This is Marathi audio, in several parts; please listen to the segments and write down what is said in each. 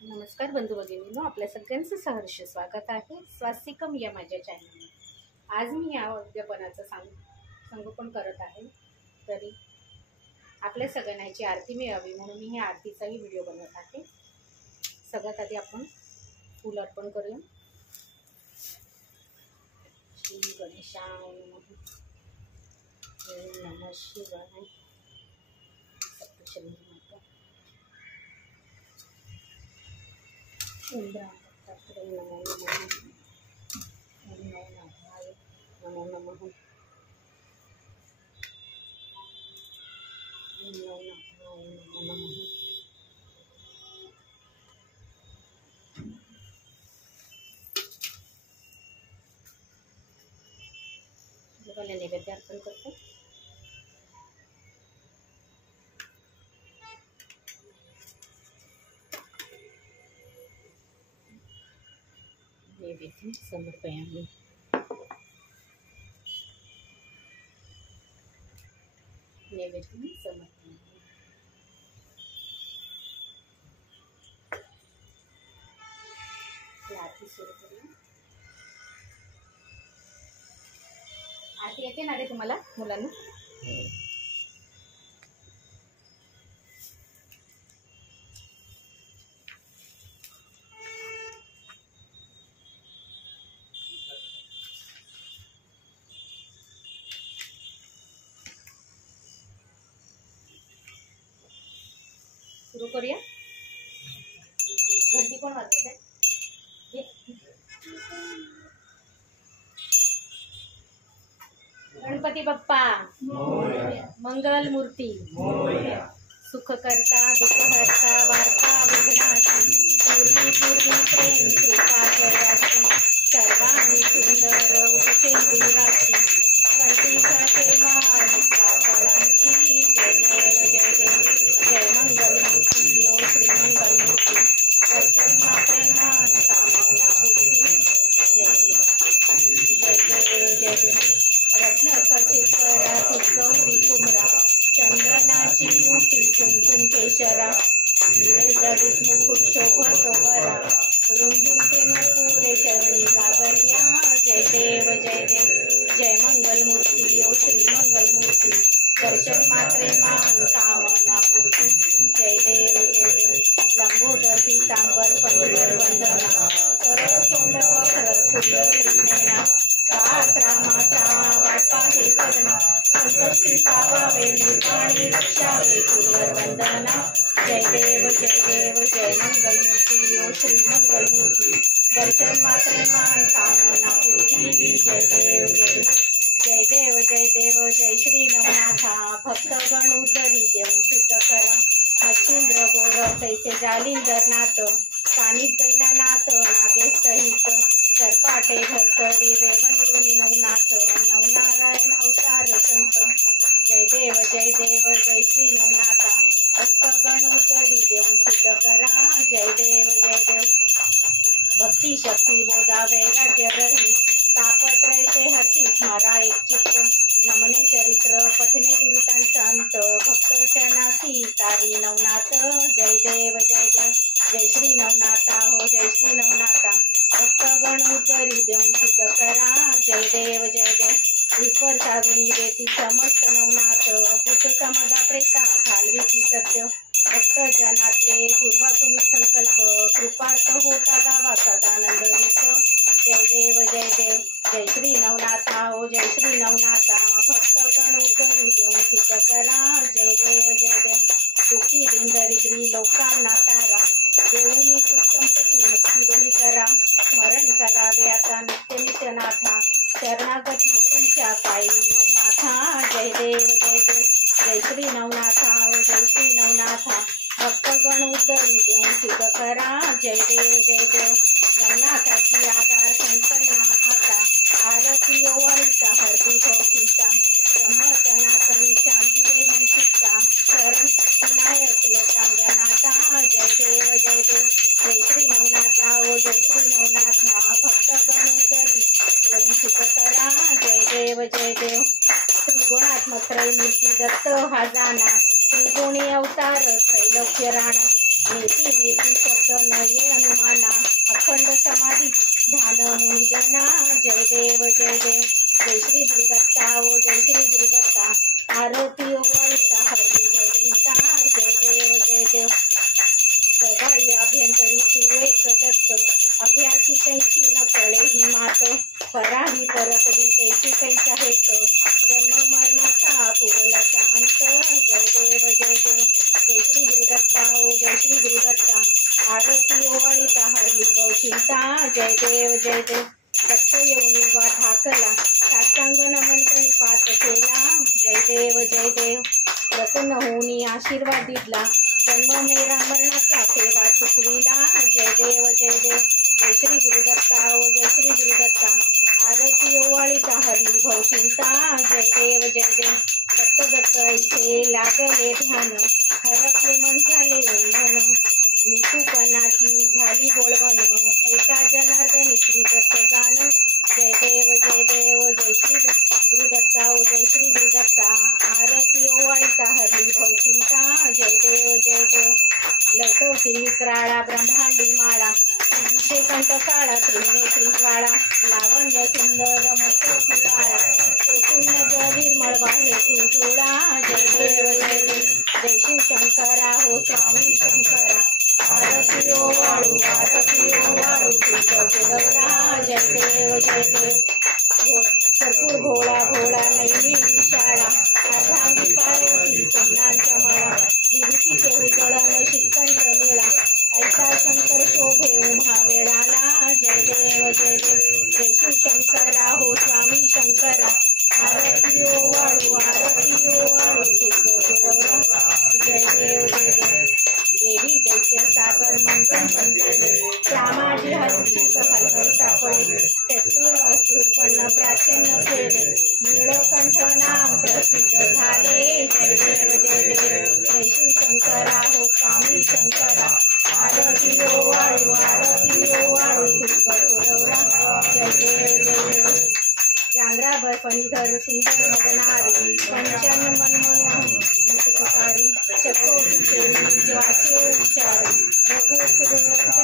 नमस्कार बंधू भगिनींनो, आपल्या सगळ्यांचं सहर्ष स्वागत आहे स्वास्तिकम या माझ्या चॅनलवर। आज मी या उद्यापनाचं संगोपन करत आहे, तरी आपल्या सगळ्यांची आरती मिळावी म्हणून मी ह्या आरतीचाही व्हिडिओ बनवत आहे। सगळ्यात आधी आपण फूल अर्पण करूया। श्री गणेशाय नमः। ओम नमः शिवाय। सप्तशृंगी माता नमो नमः। ओम नमः नमो नमः। ओम नमो नमः। देवाला नैवेद्य अर्पण करतो। नैवेद्य समर्पयामि। नैवेद्य समर्पयामि। आरती सुरू करूया। आरती येते ना रे तुम्हाला मुलांना? सुरू करूया। घंटी कोण वाजवते? गणपती बाप्पा मंगल मूर्ती, सुख करता दुख हरता वार्ता विघ्नाची, पूर्वी पूर्वी प्रेम कृपा जयाची, सर्वांनी सुंदर उपसेंदुराची, कंठीसाठी माळ मुक्ता फळांची, जय देव जय देव जय मंगल मूर्ती ओ श्री मंगल मूर्ती, दर्शना प्रेमान कामना पूर्ती, जय देव जय देव। रत्न खचित करा गौरी कुमरा, चंदनाची उटी कुंकुम केशरा, दरित मुकुट शोभतो बरा, रुंजुते नुपुरे चरणी गागरिया, जय देव जय देव जय मंगल मूर्ती ओ श्री मंगल मूर्ती, दर्शन मात्रे मान कामना पूर्ती, जय देव जय देव। लंबोदर पीतांबर पंडित वंदना, सरळ तोंड वक्र सुंदर श्रीमेना, रामाचा वाटा हे सदना, संकष्टी पावावे निर्वाणी रक्षावे पूर्व वंदना, जय देव जय मंगल मूर्ती ओ श्री मंगल मूर्ती, दर्शन मात्रे मान कामना पूर्ती, जय देव जय देव जय देव जय श्री नवनाथा, भक्तगण उदरी देऊन सिद्ध करा, मच्छिंद्र गोर तैसे जालिंदर नाथ, पाणी बैला नाथ नागे सहित, सरपाटे धर्तरी रेवणी नवनाथ, नवनारायण अवतार संत, जय देव जय श्री नवनाथा, भक्तगण उदरी देऊन सिद्ध करा, जय देव। भक्ती शक्ती बोधा वैराग्य रही, तापत्रयते हती स्मरा एक चित्त, नमने चरित्र पठने दुरितांचा अंत, भक्त चरणासी तारी नवनाथ, जय देव जय श्री नवनाथा हो जय श्री नवनाथा, भक्तगण उदरी देऊन सिद्ध करा, जय देव ईश्वर सागुनी देती समस्त नवनाथ, भूत समदा प्रेता घालविती सत्य, भक्त जनाचे पूर्वातून संकल्प, कृपार्थ होता गावा सदानंद रूप, जय देव जय श्री नवनाथा हो जय श्री नवनाथा, भक्तगण उदरी देऊन सिद्ध करा, जय देव सुखी दिनदरिद्री लोकांना तारा, देऊनी सुख संपत्ती मुक्ती देही करा, स्मरण करावे आता नित्य नाथा, शरणागती तुमच्या पायी नाथा, जय देव जय श्री नवनाथा हो जय श्री नवनाथा, भक्तगण उदरी देऊन सिद्ध करा, जय देव नवनाथाची आधार संतना आता, आरती ओवाळीचा हरदी भोवतीचा, ब्रह्म सनातन शांती दे मनचित्ता, शरण विनायक लोकांगनाथा, जय देव जय श्री नवनाथा हो जय श्री नवनाथा, भक्तगण उदरी देऊन सिद्ध करा, जय देव। त्रिगुणात्मक त्रयमूर्ती दत्त हा जाना, त्रिगुणी अवतार त्रैलोक्य राणा, नेती नेती शब्द नये अनुमाना अखंड समाधी ध्यान मुनिजना जय देव जय देव जय श्री गुरुदत्ता ओ जय श्री गुरुदत्ता आरती ओवाळीता हरी भक्तीता जय देव जय देव सभाई अभ्यंतरी सुवेक दत्त अभ्यासी कैची न कळे ही मात पराही परतली कैची कैच्या हेत जन्म मरणाचा पुरला शांत जय देव जय देव जय श्री गुरुदत्ता ओ जय श्री गुरुदत्ता आरती ओवाळीता हरली भवचिंता जय देव जय देव दत्त येऊनी वा ठाकला साष्टांग नमन प्रणिपात केला जय देव जय देव प्रसन्न होऊनी आशीर्वाद दिला जन्म मेरा मरणाचा फेरा चुकविला जय देव जय देव जय श्री गुरुदत्ता ओ जय श्री गुरुदत्ता आरती ओवाळीता हरली भवचिंता जय देव जय देव दत्त दत्त ऐसे लागले ध्यान हरपले मन झाले वंदन मिठूपणाची झाली बोळवण एका जनार्दनी श्री दत्त गान जय देव जय देव जय श्री गुरुदत्ता ओ जय श्री गुरुदत्ता आरती ओवाळीता हरली भवचिंता जय देव जय देव लवकवती विक्राळा ब्रह्मांडी माळा तुझे कंठ काळा त्रिनेत्री ज्वाळा लावण्य सुंदर मस्त काळा शून्य निर्मळ वाहे तुझोळा जय देव जय देव जय शिव शंकरा हो स्वामी शंकरा आरती ओवाळू तुझ गुरवरा जय देव जय देव भरपूर भोळा भोळा नैली शाळा अर्धांगी पार्वती सोनांचा मळा विभूतीचे उजळण शिखंड निळा ऐसा शंकर शोभे उमा वेळाला जय देव जय देव जय शिव शंकरा हो स्वामी शंकरा आरती ओवाळू तुझ गुरवरा जय देव जय देव देवी दैत्य सागर मंथन संतले श्यामाजी हरचित हलहल सापडले चतुर असुरपण प्राचीन केले नीळकंठ नाम प्रसिद्ध झाले जय देव जय देव जय शिव शंकरा हो स्वामी शंकरा आरती ओवाळू तुझ गुरवरा जय देव जय देव चांद्राभर फणीधर सुंदर मदनारी पंचन मनमोहन मुकुटकारी चकोटी शेरी ज्वाचे उच्चारी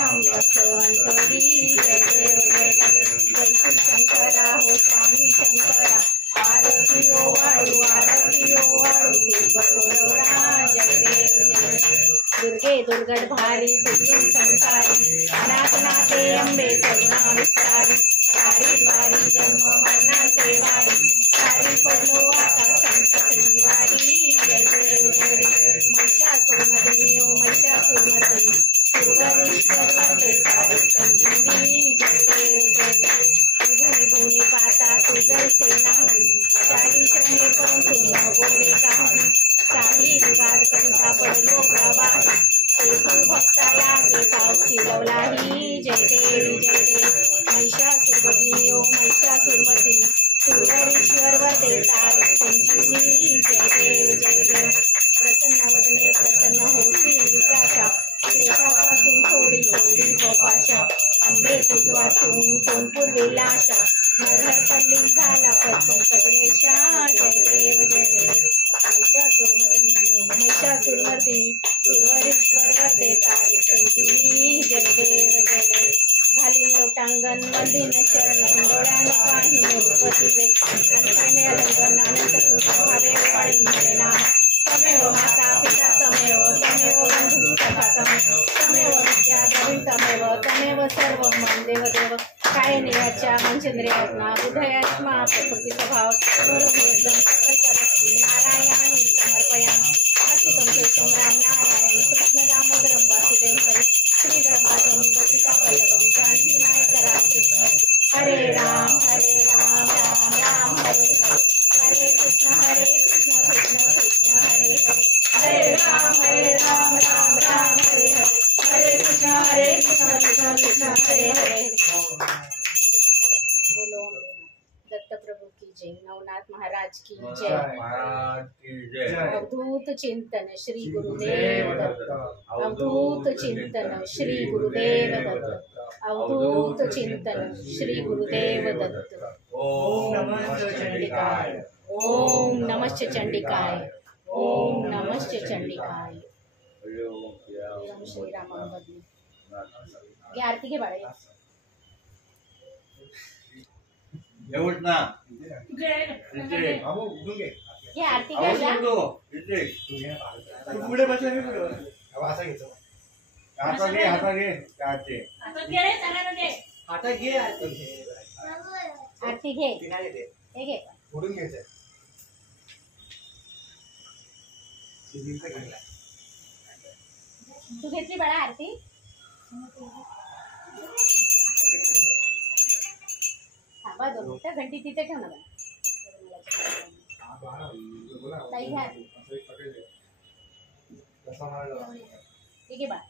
रघुकुलंतरी जय देव जय देव जय शिव शंकरा हो स्वामी शंकरा आरती ओवाळू तुझ गुरवरा जय देव जय देव दुर्गे दुर्गड भारी दुर्गे संसारी अनाथनाथे अंबे करुणा विस्तारी वारी वारी जन्म मरणाचे वारी वारी पडलो आता संकटी वारी जय देव जय देव महिषासुरमर्दिनी ओ महिषासुरमर्दिनी सुरवरेश्वर वरदे सारे संजीवनी जय देव जय देव भूमी भूमी पाता तू जैसे नाही शाही श्रमे परंतु न बोले काही शाही विवाद करिता पडलो प्रवाही तू भक्ताला गेला खिलवलाही जय देव जय देव महिषासुरमर्दिनी ओ महिषासुरमर्दिनी सुरवरेश्वर वरदे सारे संजीवनी जय देव जय देव प्रसन्न वदने प्रसन्न होती विद्याशा क्लेशापासून सोडी गोपाशा अंबे तुझ वाचून सोनपूर विलाशा नरहर पल्ली झाला पंकजलेशा जय देव जय देव महिषासुरमर्दिनी सुरवरेश्वर वरदे सारे संजीवनी जय देव जय देव घालीन लोटांगण वंदीन शरण डोळ्यान पाही मूर्ती वे आणि अलंकन अनंत कृष्ण भावे वाळी म्हणे नाम तमेव माता पिता तमेव बंधू सखा तमेव विद्या द्रवी तमेव सर्व मन देव देव काय नेयाच्या मंचेंद्रियात्मा हृदयात्मा प्रकृती स्वभाव एकदम नारायणी समर्पयामि अच्युतं केशवं राम नारायण कृष्ण दामोदरं वासुदेव हरे श्रीधरं गोपिका वल्लभं जानकी नायक रामकृष्ण हरे राम राम राम हरे हरे हरे कृष्ण कृष्ण कृष्ण हरे हरे हरे राम राम राम हरे हरे हरे कृष्ण कृष्ण कृष्ण हरे हरे बोलो दत्त प्रभु की जय नवनाथ महाराज की जय अवधूत चिंतन श्री गुरुदेव दत्त अवधूत चिंतन श्री गुरुदेव दत्त अवधूत चिंतन श्री गुरुदेव दत्त ओम नमः चंडिकाय ओम नमः चंडिकाय ओम नमः चंडिकाय प्रभू श्रीरामं वदे. घे आरती घे बाळा. एवढ ना बाबू उठून घे. घे आरती घे जा. पुढे बसला मी पुढे असं घ्यायचं. हाता घे हाता घे काचे आता घे आरती घे. आरती घे. ती नाही येते. हे घे. उडून घ्यायचंय. तू घेतली बाळा आरती. थांबा 2 मिनिटं. घंटी तिथे ठेव ना बाळा. ताई घ्या. ठीक आहे बाळा.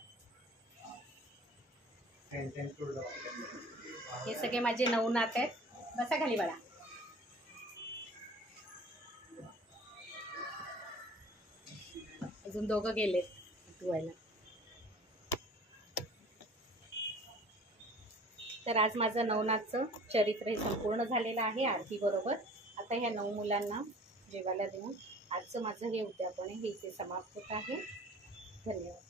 हे सगळे माझे नवनाथ आहेत. बसा खाली बाळा. अजून दोघं गेलेत धुवायला. तर आज माझं नवनाथचं चरित्र हे संपूर्ण झालेलं आहे आरती बरोबर. आता ह्या 9 मुलांना जेवायला देऊन आजचं माझं हे उद्यापन आहे हे इथे समाप्त होत आहे. धन्यवाद.